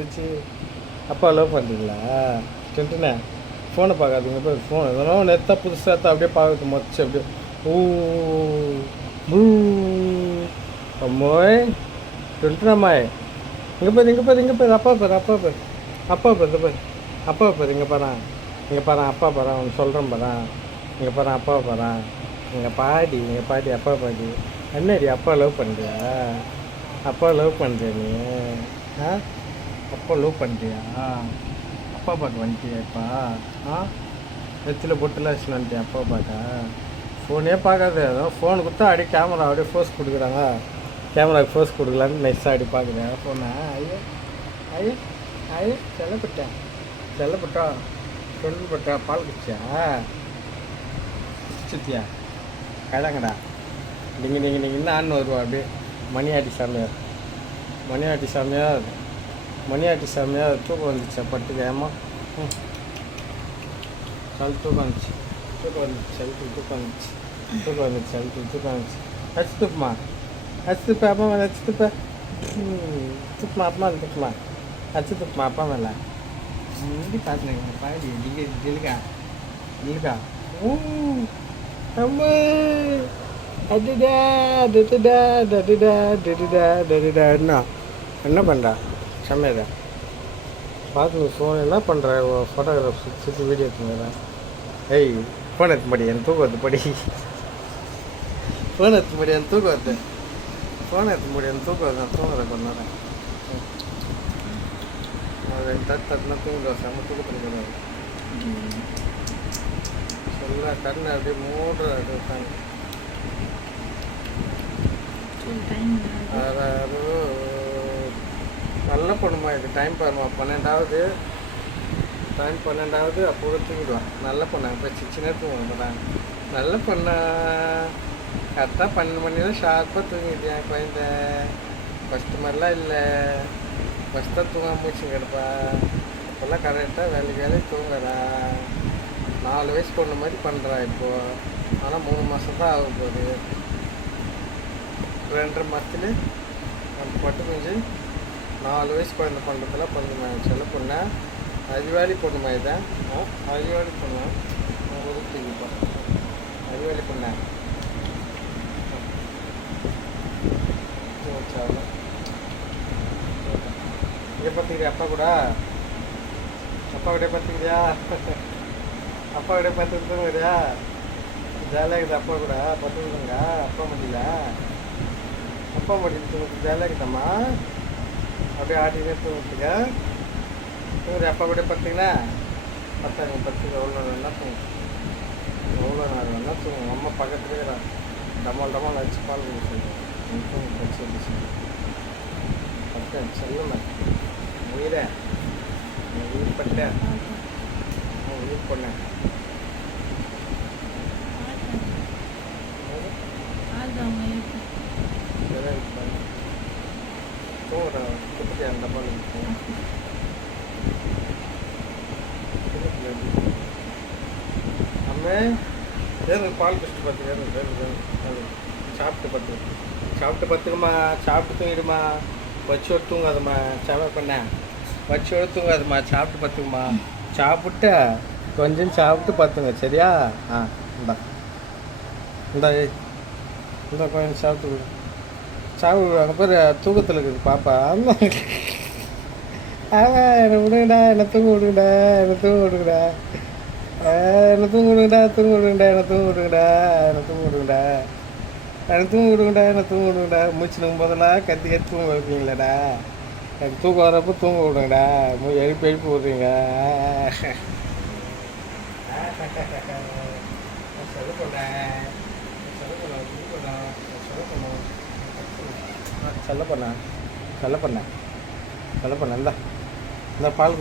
வந்துச்சு. அப்பா லவ் பண்ணுறீங்களா? டென்ட்டுண்ணே ஃபோனை பார்க்காதீங்க. இப்போ ஃபோன் எதனா நேற்றா புதுசாக அப்படியே பார்க்குறது மொச்சு அப்படியே ஊ பூ அம்மாய் டென்ட்டுனாம்மாய் இங்கே பாரு இங்கே பாரு இங்கே பாரு அப்பா பாரு அப்பா பாரு அப்பா பாரு பாரு அப்பா பாரு இங்கே பாரு அப்பா பாரு அவன் சொல்கிறேன் பாரு இங்கே பாரு அப்பாவை பாரு எங்கள் பாட்டி அப்பா பாட்டி என்னடி அப்பா லவ் பண்ணுறியா? அப்பா லவ் பண்ணுறியா நீ? ஆ அப்பா லவ் பண்ணுறியா? அப்பா பார்க்க வந்துட்டியா இப்பா? நெத்தியில் பொட்டுலாம் வச்சுன்னு வந்துட்டியா அப்பா பார்க்க? ஃபோனே பார்க்காது. அதான் ஃபோன் கொடுத்தா அப்படியே கேமரா அப்படியே ஃபோர்ஸ் கொடுக்குறாங்க. கேமராவுக்கு ஃபோர்ஸ் கொடுக்கலான்னு நைஸாக அப்படி பார்க்குறேன் ஃபோனை. ஐயோ ஐயோ ஐயோ செல்லப்பட்டா சொல்லப்பட்டா பால் குடிச்சியா? சுத்தியா கதாங்கடா நீங்கள் இன்னும் ஆன்னு வருவா அப்படியே மணியாட்டி சாமியார் தூக்கம் வந்துச்சா பட்டுக்கு ஏமா தூக்கம் வந்துச்சு தூக்கம் வந்துச்சு அச்சு துப்புமா அப்பா மேலே அச்சு துப்புமா அப்பா மேலே இப்படி பார்த்துங்க பாடி ஜிலுக்கா அம்மா என்ன பண்ணுறா செம்மையதா பார்த்து ஃபோன் என்ன பண்ணுற ஃபோட்டோகிராஃப் சுற்றி வீடியோ எடுத்துங்க. ஏய் ஃபோன் எடுத்து படி என் தூக்கம் வருது படி ஃபோன் எடுத்து படி என் தூக்கம் வருது நான் தூங்குறேன் கொஞ்ச நேரம். தட்டுனா தூங்குறோம் செம்ம தூக்கம் பண்ணிக்கிறாரு சொல்ல கண்ணை அப்படியே மூடுற உட்காந்து அதாவது நல்ல பொண்ணுமா. இது டைம் பாருமா 12வது அப்போ தூங்கிடுவான். நல்ல பொண்ணா இப்போ சின்ன தூங்குறேன். நல்ல பொண்ணா கரெக்டாக 12 மணி தான் ஷார்ப்பாக தூங்கிட்டேன் குழந்த. ஃபஸ்ட்டு மாதிரிலாம் இல்லை. ஃபஸ்ட்டாக தூங்க மூச்சு கிடப்பா. அப்போல்லாம் கரெக்டாக வேலைக்கு தூங்குறா. 4 வயசு பொண்ணு மாதிரி பண்ணுறா இப்போது. ஆனால் 3 மாதம் தான் ஆகும் போகுது. 2.5 மாதத்துல நம்ம பட்டு குஞ்சு 4 வயசு குழந்தை பண்ணுறதுலாம் கொஞ்சம் சொல்ல பொண்ணா அறிவாளி பொண்ணுமா இதான். அறிவாளி பொண்ணா ஒதுக்கிப்பா அறிவாளி பொண்ணா இங்கே பார்த்துக்கிறியா அப்பா கூட பார்த்துக்கிறியா? அப்பா கூட பார்த்துக்கிறியா? ஜாலியாக இருக்குது அப்பா கூட பார்த்துக்கிங்க. அப்பா மடியில் தூங்குறது ஜாலியாக இருக்குதாம்மா. அப்படியே ஆட்டினே தூங்குறதுங்க தூங்குற அப்பா கூட பார்த்தீங்கன்னா பத்துக்கு எவ்வளோ நேரம் தூங்கும். அம்மா பக்கத்துலேயே டமால் வச்சு பால் கொடுத்து சொல்லுங்க உயிரை உயிர் பட்டேன் உயிர் பொண்ணேன் தூங்குறேன் குத்துட்டியா அந்த பால் அம்மே வேறு பால் குடிச்சிட்டு பார்த்து வேறு சாப்பிட்டு பார்த்துக்குமா. சாப்பிட்டு தூங்கிடுமா. வச்சோடு தூங்காதம்மா. பண்ண வச்சோடு தூங்காதம்மா. சாப்பிட்டு பார்த்துக்குமா. சாப்பிட்டு கொஞ்சம் சாப்பிட்டு பார்த்துங்க சரியா? இந்தா கொஞ்சம் சாப்பிட்டு அங்கே பேர் தூக்கத்தில் இருக்குது பாப்பா. என்னை விடுங்கடா என்னை தூங்க விடுங்கடா மூச்சுனுக்கும் போதெல்லாம் கத்தி தூங்க வைப்பீங்களேடா. எனக்கு தூக்கம் வரப்போ தூங்க விடுங்கடா. எழுப்பி விட்றீங்க. சொல்ல பண்ண இந்த பால்